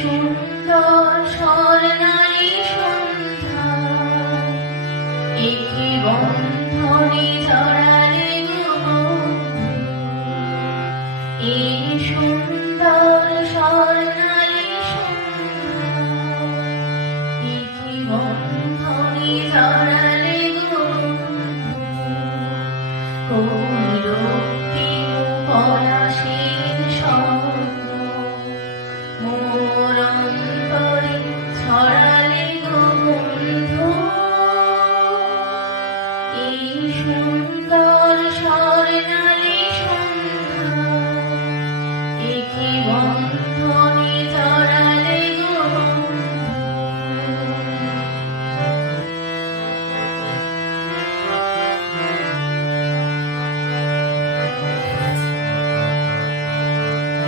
সুন্দর স্বর্ণালী সন্ধ্যা, একি বন্ধনে জড়ালে গো বন্ধু, এই সুন্দর স্বর্ণালী সন্ধ্যা, একি বন্ধনে জড়ালে গো বন্ধু, পলাশীর স্বপ্ন মোর অন্তরে ছড়ালে গো বন্ধু, এই সুন্দর স্বর্ণালী সন্ধ্যা, একি বন্ধনে